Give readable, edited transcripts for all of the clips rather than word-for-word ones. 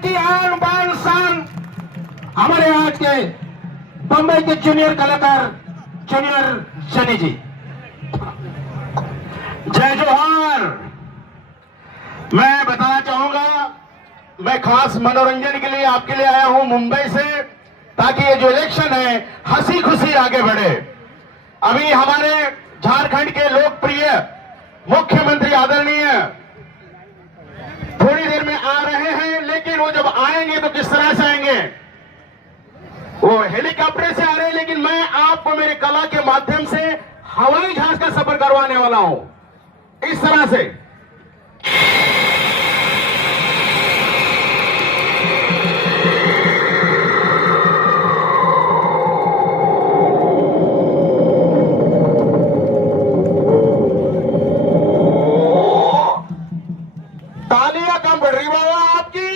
की आन बान शान हमारे आज के बंबई के जूनियर कलाकार जूनियर सनी जी। जय जोहार। मैं बताना चाहूंगा, मैं खास मनोरंजन के लिए आपके लिए आया हूं मुंबई से, ताकि ये जो इलेक्शन है हंसी खुशी आगे बढ़े। अभी हमारे झारखंड के लोकप्रिय मुख्यमंत्री आदरणीय थोड़ी देर में आ रहे हैं, लेकिन वो जब आएंगे तो किस तरह से आएंगे? वो हेलीकॉप्टर से आ रहे हैं, लेकिन मैं आपको मेरे कला के माध्यम से हवाई जहाज का सफर करवाने वाला हूं, इस तरह से। तालियां कम बढ़ रही बाबा आपकी।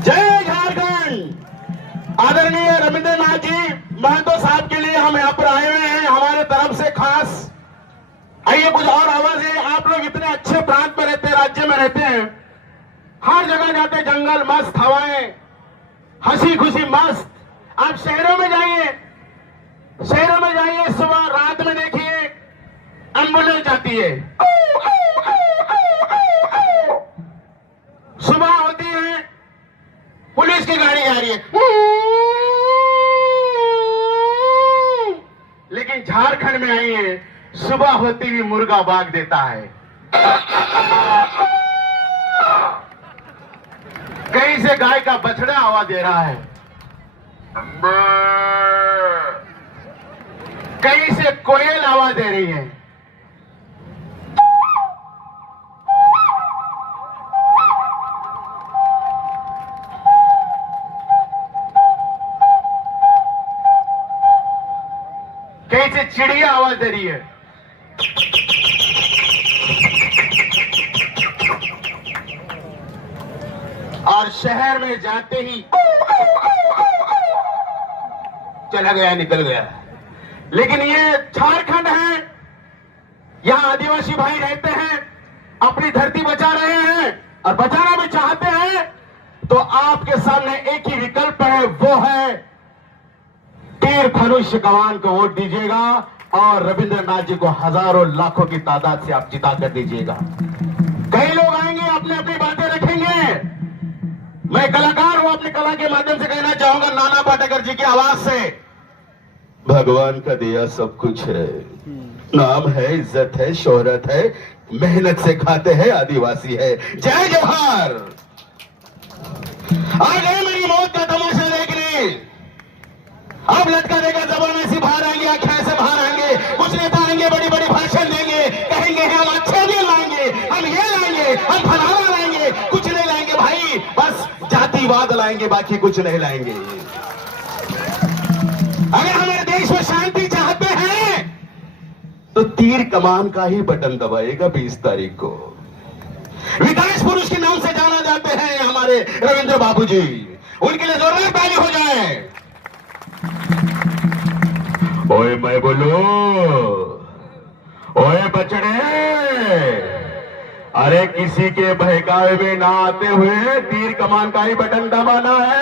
जय झारखंड। आदरणीय रविंद्रनाथ जी महतो साहब के लिए हम यहाँ पर आए हुए हैं, हमारे तरफ से खास। आइए कुछ और आवाज है। आप लोग इतने अच्छे प्रांत में रहते हैं, राज्य में रहते हैं, हर जगह जाते, जंगल मस्त, हवाएं हंसी खुशी मस्त। आप शहरों में जाइए, शहरों में जाइए, सुबह रात में देखिए एम्बुलेंस जाती है, सुबह होती है पुलिस की गाड़ी आ रही है, लेकिन झारखंड में आइए, सुबह होती हुई मुर्गा भाग देता है, कहीं से गाय का बछड़ा आवाज दे रहा है, कहीं से कोयल आवाज दे रही है। कहीं से चिड़िया आवाज दे रही है। और शहर में जाते ही चला गया, निकल गया। लेकिन ये झारखंड है, यहां आदिवासी भाई रहते हैं, अपनी धरती बचा रहे हैं और बचाना भी चाहते हैं, तो आपके सामने एक ही विकल्प है, वो है तीर धनुष कमान को वोट दीजिएगा और रविंद्रनाथ जी को हजारों लाखों की तादाद से आप जिता कर दीजिएगा। कई लोग आएंगे, अपने अपनी बातें रखेंगे। मैं कलाकार हूं, अपनी कला के माध्यम से कहना चाहूंगा नाना पाटेकर जी की आवाज से, भगवान का दिया सब कुछ है, नाम है, इज्जत है, शोहरत है, मेहनत से खाते हैं, आदिवासी है। जय जोहार। आ गए मेरी मौत का तमाशा देखने, अब लटका देगा जबान ऐसी बाहर आएंगे, आंखें ऐसे बाहर आएंगे, कुछ नेता आएंगे, बड़ी बड़ी भाषण देंगे, कहेंगे हम अच्छे भी लाएंगे, हम ये लाएंगे, हम फलाना लाएंगे, कुछ नहीं लाएंगे भाई, बस जातिवाद लाएंगे, बाकी कुछ नहीं लाएंगे। अगर हमारे देश में शांति चाहते हैं तो तीर कमान का ही बटन दबाएगा 20 तारीख को। विकास पुरुष के नाम से जाना जाते हैं हमारे रविंद्र बाबू जी, उनके लिए जोरदार ताली हो जाए। ओए मैं बोलो, ओए बचड़े, अरे किसी के बहकावे में ना आते हुए तीर कमान का ही बटन दबाना है।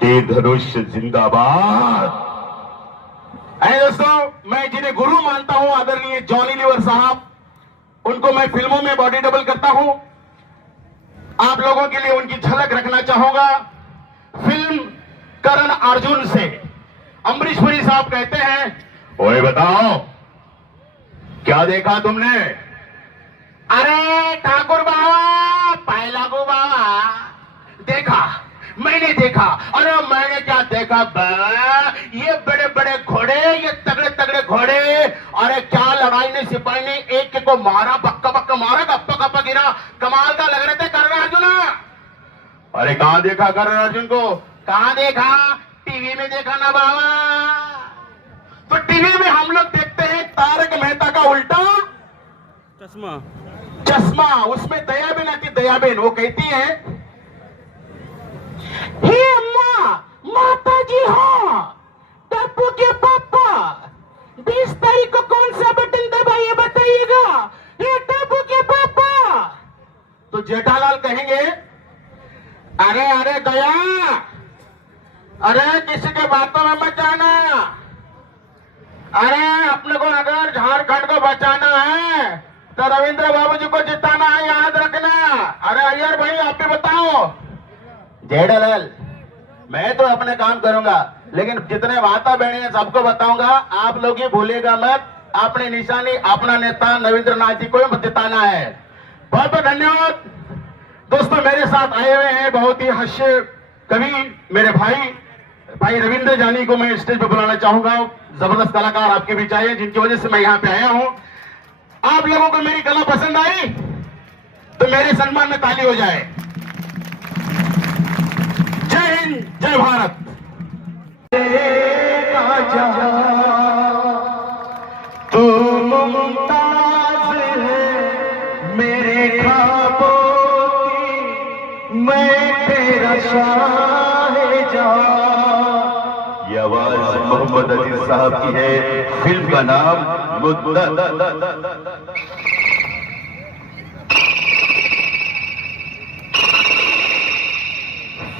तीर धनुष जिंदाबाद। दोस्तों, मैं जिन्हें गुरु मानता हूं, आदरणीय जॉनी लीवर साहब, उनको मैं फिल्मों में बॉडी डबल करता हूं। आप लोगों के लिए उनकी झलक रखना चाहूंगा। फिल्म करण अर्जुन से अमरीश पुरी साहब कहते हैं, ओए बताओ क्या देखा तुमने? अरे ठाकुर बाबा, पहला को बाबा देखा, मैंने देखा। अरे मैंने क्या देखा? ये बड़े बड़े घोड़े, ये तगड़े तगड़े घोड़े, अरे क्या लड़ाई ने, सिपाही ने एक को मारा, बक्का बक्का मारा, गप्पा गप्पा गिरा, कमाल का लग रहे थे करण अर्जुन। अरे कहां देखा करण अर्जुन को? कहां देखा? टीवी में देखा ना बाबा। तो टीवी में हम लोग देखते हैं तारक मेहता का उल्टा चश्मा, चश्मा, उसमें दयाबेन आती, दयाबेन वो कहती है, हे अम्मा, माता जी हो, टप्पू के पापा, 20 तारीख को कौन सा बटन दबाइए बताइएगा। अरे अरे दया, अरे किसी के बातों में मत जाना। अरे अपने को अगर झारखंड को बचाना है तो रविंद्र बाबू जी को जिताना है, याद रखना। अरे अय्यर भाई आप भी बताओ। जेठालाल, मैं तो अपने काम करूंगा, लेकिन जितने माता बहने हैं सबको बताऊंगा, आप लोग ही भूलेगा मत, अपनी निशानी अपना नेता नरेंद्र नाथ जी को जिताना है। बहुत बहुत धन्यवाद। दोस्तों मेरे साथ आए हुए हैं बहुत ही हास्य कवि मेरे भाई रविंद्र जानी को मैं स्टेज पर बुलाना चाहूंगा। जबरदस्त कलाकार आपके बीच आए जिनकी वजह से मैं यहाँ पे आया हूं। आप लोगों को मेरी कला पसंद आई तो मेरे सम्मान में ताली हो जाए। जय हिंद, जय भारत। तू मुमताज है मेरे ख्वाबों की, मैं तेरा शाहजहां। ये आवाज मोहम्मद अजीज साहब की है। फिल्म का नाम मुद्दत।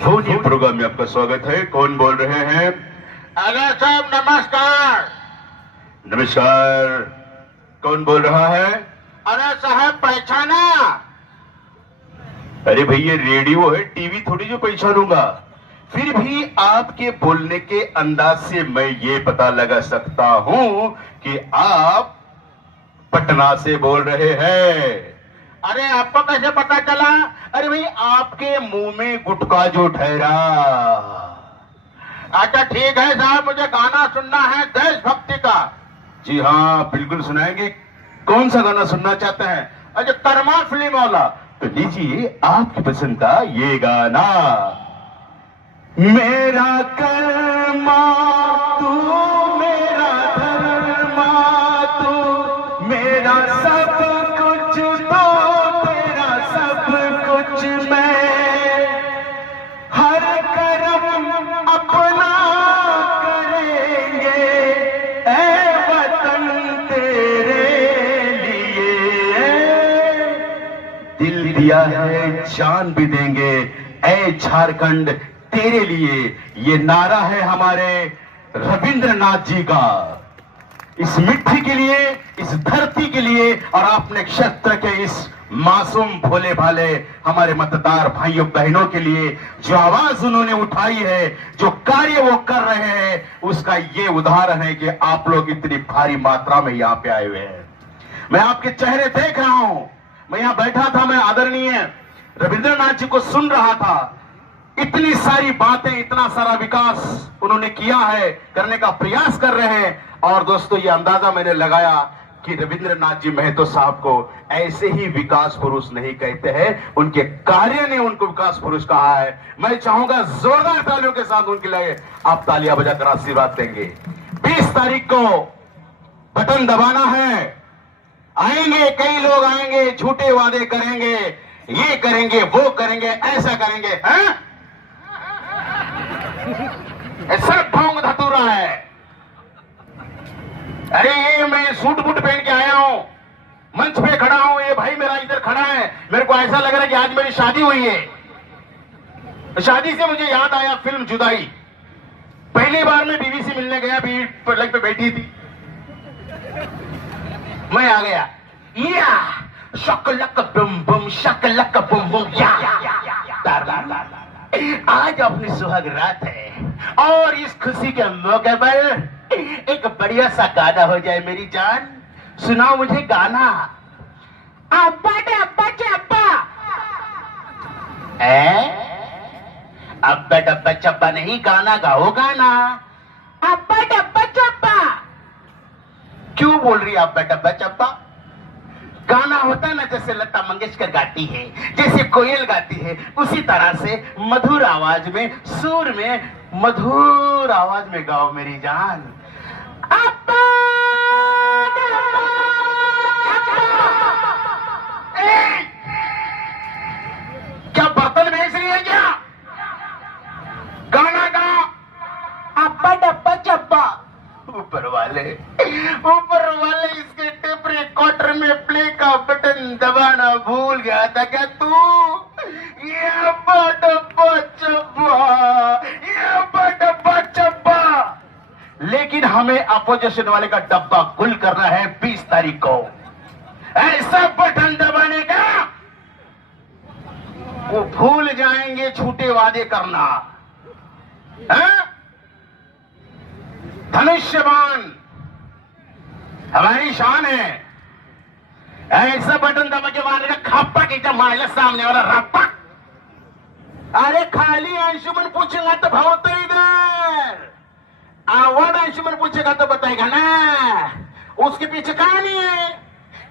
फोन प्रोग्राम में आपका स्वागत है। कौन बोल रहे हैं? अगर साहब नमस्कार। नमस्कार, कौन बोल रहा है? अरे साहब पहचाना? अरे भैया रेडियो है, टीवी थोड़ी जो पहचानूंगा। फिर भी आपके बोलने के अंदाज से मैं ये पता लगा सकता हूं कि आप पटना से बोल रहे हैं। अरे आपको कैसे पता चला? अरे भाई आपके मुंह में गुटखा जो ठहरा। अच्छा ठीक है साहब, मुझे गाना सुनना है देशभक्ति का। जी हाँ बिल्कुल सुनाएंगे। कौन सा गाना सुनना चाहते हैं? अच्छा कर्मा फिल्म वाला, तो लीजिए आपकी पसंद का ये गाना। मेरा कर्मा तू मेरा धर्मा, तू मेरा सब कुछ, तो तेरा सब कुछ मैं, हर कर्म अपना करेंगे ऐ वतन तेरे लिए। दिल दिया है जान भी देंगे ऐ झारखंड तेरे लिए। ये नारा है हमारे रविंद्रनाथ जी का, इस मिट्टी के लिए, इस धरती के लिए, और अपने क्षेत्र के इस मासूम भोले भाले हमारे मतदार भाइयों बहनों के लिए जो आवाज उन्होंने उठाई है, जो कार्य वो कर रहे हैं, उसका ये उदाहरण है कि आप लोग इतनी भारी मात्रा में यहाँ पे आए हुए हैं। मैं आपके चेहरे देख रहा हूं। मैं यहाँ बैठा था, मैं आदरणीय रविंद्रनाथ जी को सुन रहा था। इतनी सारी बातें, इतना सारा विकास उन्होंने किया है, करने का प्रयास कर रहे हैं। और दोस्तों ये अंदाजा मैंने लगाया कि रविंद्रनाथ जी महतो साहब को ऐसे ही विकास पुरुष नहीं कहते हैं, उनके कार्य ने उनको विकास पुरुष कहा है। मैं चाहूंगा जोरदार तालियों के साथ उनके लिए आप तालियां बजाकर आशीर्वाद देंगे। 20 तारीख को बटन दबाना है। आएंगे, कई लोग आएंगे, झूठे वादे करेंगे, ये करेंगे, वो करेंगे, ऐसा करेंगे, हैं? सिर्फ ढोंग धतूरा है। अरे ये मैं सूट बूट पहन के आया हूं, मंच पे खड़ा हूं, ये भाई मेरा इधर खड़ा है, मेरे को ऐसा लग रहा है कि आज मेरी शादी हुई है। शादी से मुझे याद आया फिल्म जुदाई। पहली बार मैं बीवी से मिलने गया, बीवी पलंग पे बैठी थी, मैं आ गया। या शकलक बम बम, शकलक बम बम, या आज अपनी सुहाग रात है और इस खुशी के मौके पर एक बढ़िया सा गाना हो जाए। मेरी जान सुनाओ मुझे गाना। अब्बा डब्बा चब्बा, अब्बा डब्बा चब्बा नहीं, गाना गाओ गाना। अब्बा डब्बा चब्बा क्यों बोल रही है अब्बा डब्बा चब्बा? गाना होता ना जैसे लता मंगेशकर गाती है, जैसे कोयल गाती है, उसी तरह से मधुर आवाज में, सुर में, मधुर आवाज में गाओ मेरी जान। अब्बा क्या बर्तन बेच रही है क्या? गाना गा। अब्बा डब्बा चब्बा। ऊपर वाले इसके टेप रिकॉर्डर में प्ले का बटन दबाना भूल गया था क्या तू? ये अब्बा डब्बा लेकिन हमें अपोजिशन वाले का डब्बा गुल करना है 20 तारीख को। ऐसा बटन दबाने का वो भूल जाएंगे झूठे वादे करना। धनुष्यबाण हमारी शान है। ऐसा बटन दबा के मारने का खप्पा की मारला सामने वाला रप्पा। अरे खाली अंशुमन पूछेगा तो भवता इधर, आवाज अंशुमन पूछेगा तो बताएगा ना। उसके पीछे कहानी है।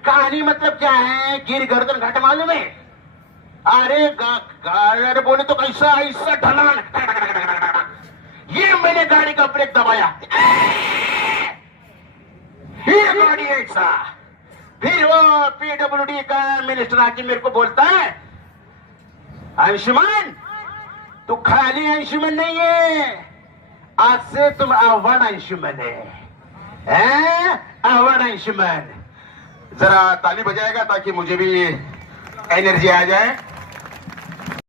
कहानी मतलब क्या है? गिर गर्दन घाट मालूम है? अरे बोले तो कैसा ऐसा ढलान, ये मैंने गाड़ी का ब्रेक दबाया, ये गाड़ी ऐसा। फिर वो पीडब्ल्यूडी का मिनिस्टर आके मेरे को बोलता है, अंशुमन तू खाली अंशुमन नहीं है, आज से तुम अवार्ड अंशुमन है। अवार्ड अंशुमन। जरा ताली बजाएगा ताकि मुझे भी एनर्जी आ जाए।